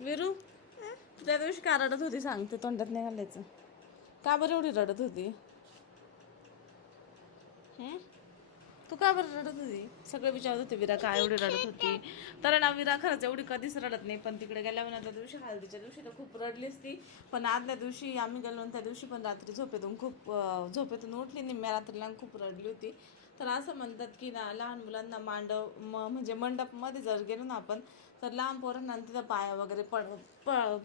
विरू तू त्या दिवशी का रडत होती सांगते तोंडात नाही घालायचं. का बरं एवढी रडत होती? हं? तू का बरं रडत होती? सगळे विचारत होते विरा का एवढी रडत होती. तर ना विरा खरंच एवढी कधीच रडत नाही, पण तिकडे गेल्यावर त्या दिवशी हळदीच्या दिवशी तर खूप रडलीच ती. पण आदल्या दिवशी आम्ही गेलो आणि त्या दिवशी पण रात्री झोपेतून खूप झोपेतून उठली निम्म्या रात्रीला आणि खूप रडली होती. तर असं म्हणतात की ना लहान मुलांना म्हणजे मंडपमध्ये जर गेलो ना आपण, तर लहान पोरांना तिथं पाया वगैरे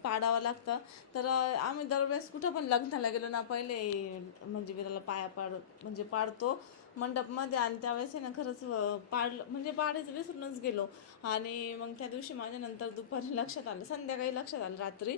पाडावं लागतं. तर आम्ही दरवेळेस कुठं पण लग्नाला गेलो ना पहिले म्हणजे विराला पाया म्हणजे पाडतो मंडपमध्ये. आणि त्यावेळेस आहे ना खरंच पाडलं म्हणजे पाडायचं विसरूनच गेलो. आणि मग त्या दिवशी माझ्या नंतर दुपारी लक्षात आलं, संध्याकाळी लक्षात आलं रात्री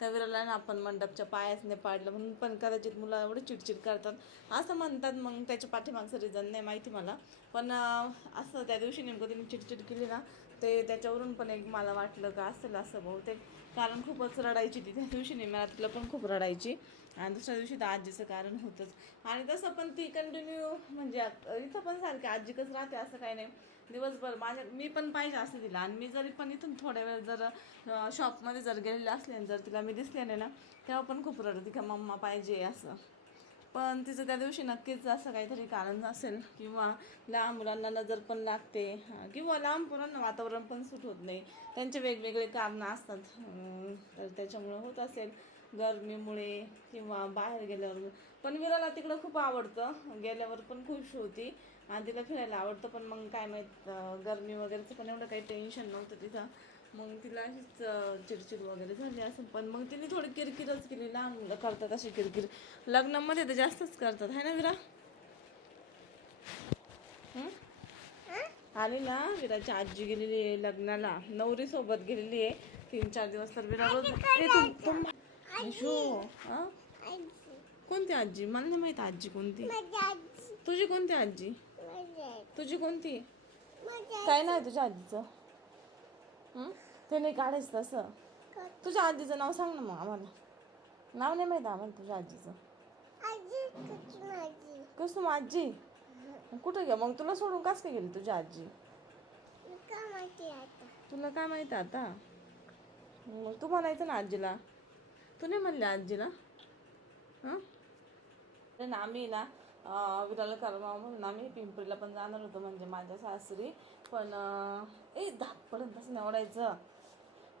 त्या विराला ना आपण मंडपच्या पायाच नाही पाडलं म्हणून. पण कदाचित मुलं एवढी चिडचिड करतात असं म्हणतात. मग त्याच्या पाठीमागचं रिझन नाही माहिती मला, पण असं त्या दिवशी नेमकं तिने चिडचिड केली ना, ते त्याच्यावरून पण एक मला वाटलं का असेल असं बहुतेक. कारण खूपच रडायची ती त्या दिवशी, नेहमी रात्रीला पण खूप रडायची. आणि दुसऱ्या दिवशी तर आजीचं कारण होतंच. आणि तसं पण ती कंटिन्यू म्हणजे इथं पण सारखी आजी कसं राहते असं काही नाही. दिवसभर मी पण पाहिजे असते तिला. आणि मी जरी पण इथून थोड्या वेळ जर शॉपमध्ये जर गेलेले असले आणि जर तिला मी दिसले नाही ना, तेव्हा पण खूप रडते का मम्मा पाहिजे असं. पण तिचं त्या दिवशी नक्कीच असं काहीतरी कारण असेल, किंवा लहान मुलांना नजर पण लागते, किंवा लहान मुलांना वातावरण पण सूट होत नाही. त्यांचे वेगवेगळे कारणं असतात. तर त्याच्यामुळं होत असेल, गरमीमुळे किंवा बाहेर गेल्यावर. पण विराला तिकडं खूप आवडतं, गेल्यावर पण खुश होती आणि तिला फिरायला आवडतं. पण मग काय माहीत गरमी वगैरेचं पण एवढं काही टेन्शन नव्हतं तिथं. मग तिला अशीच चिडचिड वगैरे झाली असेल. पण मग तिने थोडी किरकिरच केली, लहान मुलं करतात अशी किरकिर लग्नामध्ये तर जास्तच करतात है ना विरा? हं? आणि ना विराची आजी गेलेली आहे लग्नाला, नवरी सोबत गेलेली आहे 3-4 दिवस. तर विरा रोज कोणती आजी? मला नाही माहित आजी कोणती. तुझी कोणती आजी? तुझी कोणती? काय नाही तुझ्या आजीचं? ते नाही काढायचं तसं. तुझ्या आजीचं नाव सांग ना मग आम्हाला. नाव नाही माहित आम्हाला तुझ्या आजीचं. कुसुम आजी? कुठे गे मग, तुला सोडून कस काय गेली तुझी आजी? तुला काय माहिती आता? मग तू म्हणायचं ना आजीला. तू नाही म्हणले आजीला? हं? ना आम्ही ना विराला करमावा म्हणून आम्ही पिंपरीला पण जाणार होतो, म्हणजे माझ्या सासरी. पण धाकपर्यंतच निवडायचं.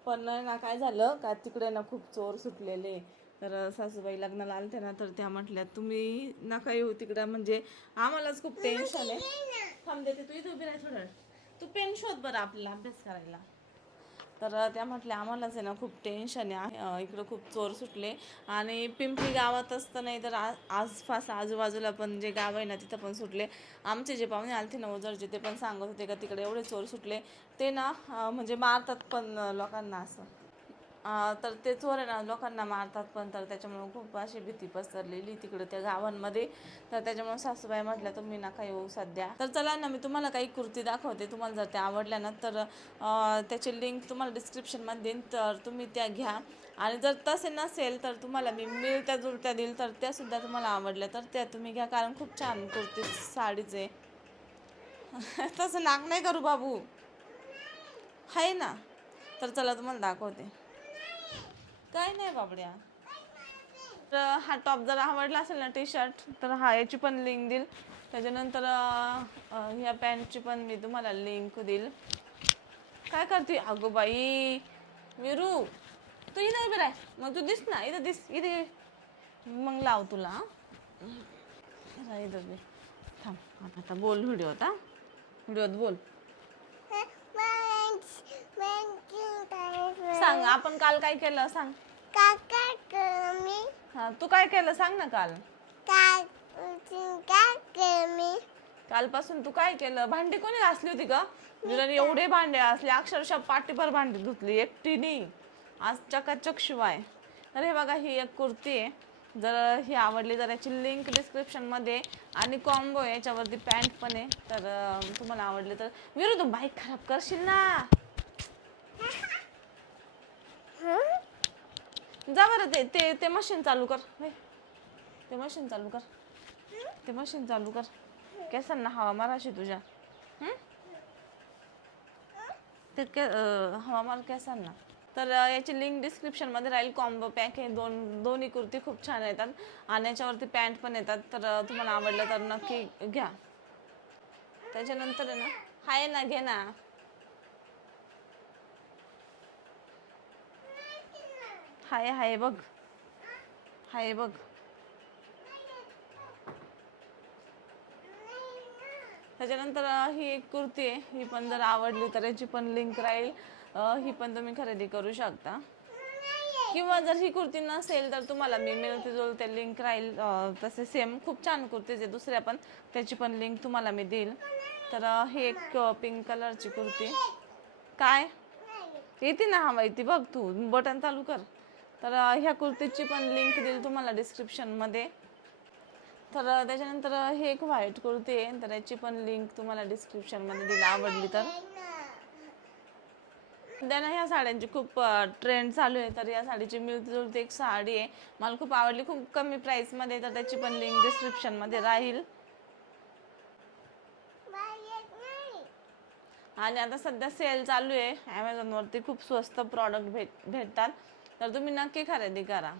पण ना काय झालं का तिकडे ना खूप चोर सुटलेले. तर सासूबाई लग्नाला आलते ना, तर त्या म्हटल्या तुम्ही नका येऊ तिकडं, म्हणजे आम्हालाच खूप टेन्शन आहे. थांब देते, तू इथं उभी राहा थोडं. तू पेन शोध बरं आपल्याला अभ्यास करायला. तर त्या म्हटल्या आम्हालाच आहे ना खूप टेन्शन आहे, इकडं खूप चोर सुटले. आणि पिंपरी गावात असतं नाही तर आसपास आजूबाजूला पण जे गाव आहे ना तिथं पण सुटले. आमचे जे पाहुणे आलते ना ओझरचे, ते पण सांगत होते का तिकडे एवढे चोर सुटले. ते ना म्हणजे मारतात पण लोकांना असं. तर ते चोर आहे ना लोकांना मारतात पण. तर त्याच्यामुळे खूप अशी भीती पसरलेली तिकडे त्या गावांमध्ये. तर त्याच्यामुळे सासूबाई म्हटल्या तुम्ही नका येऊ सध्या. तर चला ना मी तुम्हाला काही कुर्ती दाखवते, तुम्हाला जर त्या आवडल्या ना तर त्याची लिंक तुम्हाला डिस्क्रिप्शनमध्ये देईन, तर तुम्ही त्या घ्या. आणि जर तसे नसेल तर तुम्हाला मी मिळत्या जुळत्या देईल, तर त्यासुद्धा तुम्हाला आवडल्या तर त्या तुम्ही घ्या, कारण खूप छान कुर्ती साडीच आहे. तसं नाक नाही करू बाबू, आहे ना. तर चला तुम्हाला दाखवते. काय नाही बाबड्या. तर हा टॉप जर आवडला असेल ना टी शर्ट, तर याची पण लिंक देईल. त्याच्यानंतर ह्या पॅन्टची पण मी तुम्हाला लिंक देईल. काय करते अगो बाई विरू, तू इथं उभी राह. मग तू दिस ना इथं, दिस इथे, मग लाव तुला. इथं थांब आता बोल व्हिडिओत. व्हिडिओत बोल. सांग आपण काल काय केलं सांग. हा तू काय केलं सांग ना काल. कालपासून तू काय केलं? भांडी कोणी घासली होती का? विराने एवढे भांडे असले, अक्षरशः पाटीभर भांडी धुतली एकटीने आज चकाचक शिवाय. तर हे बघा ही एक कुर्ती आहे. जर ही आवडली तर याची लिंक डिस्क्रिप्शनमध्ये, आणि कॉम्बो आहे याच्यावरती पॅन्ट पण आहे. तर तुम्हाला आवडले तर. विरू तू बाईक खराब करशील ना. जा बरं ते मशीन चालू कर. ते मशीन चालू कर. ते मशीन चालू कर. केसांना हवा माराशी तुझ्या. ते हवा मार केसांना. तर याची लिंक डिस्क्रिप्शनमध्ये राहील. कॉम्बो पॅक हे दोन्ही कुर्ती खूप छान येतात आणि याच्यावरती पॅन्ट पण येतात. तर तुम्हाला आवडलं तर नक्की घ्या. त्याच्यानंतर आहे ना, हाय ना, घे ना. हाय हाय बघ, हाय बघ. त्याच्यानंतर ही एक कुर्ती आहे, ही पण जर आवडली तर याची पण लिंक राहील. ही पण तुम्ही खरेदी करू शकता. किंवा जर ही कुर्ती नसेल तर तुम्हाला मी मिळते जुळते लिंक राहील. तसे सेम खूप छान कुर्तीज आहे दुसऱ्या पण, त्याची पण लिंक तुम्हाला मी देईल. तर ही एक पिंक कलरची कुर्ती. काय येते ना, हा माहिती बघ, तू बटन चालू कर. तर ह्या कुर्तीची पण लिंक देईल तुम्हाला डिस्क्रिप्शनमध्ये. तर त्याच्यानंतर हे एक व्हाईट कुर्ती आहे, तर याची पण लिंक तुम्हाला डिस्क्रिप्शनमध्ये दिली आवडली तर. सध्या ना ह्या साड्यांची खूप ट्रेंड चालू आहे. तर या साडीची मिळती जुळती एक साडी आहे, मला खूप आवडली, खूप कमी प्राईसमध्ये. तर त्याची पण लिंक डिस्क्रिप्शनमध्ये राहील. आणि आता सध्या सेल चालू आहे ॲमेझॉनवरती, खूप स्वस्त प्रॉडक्ट भेटतात. तर तुम्ही नक्की खरेदी करा.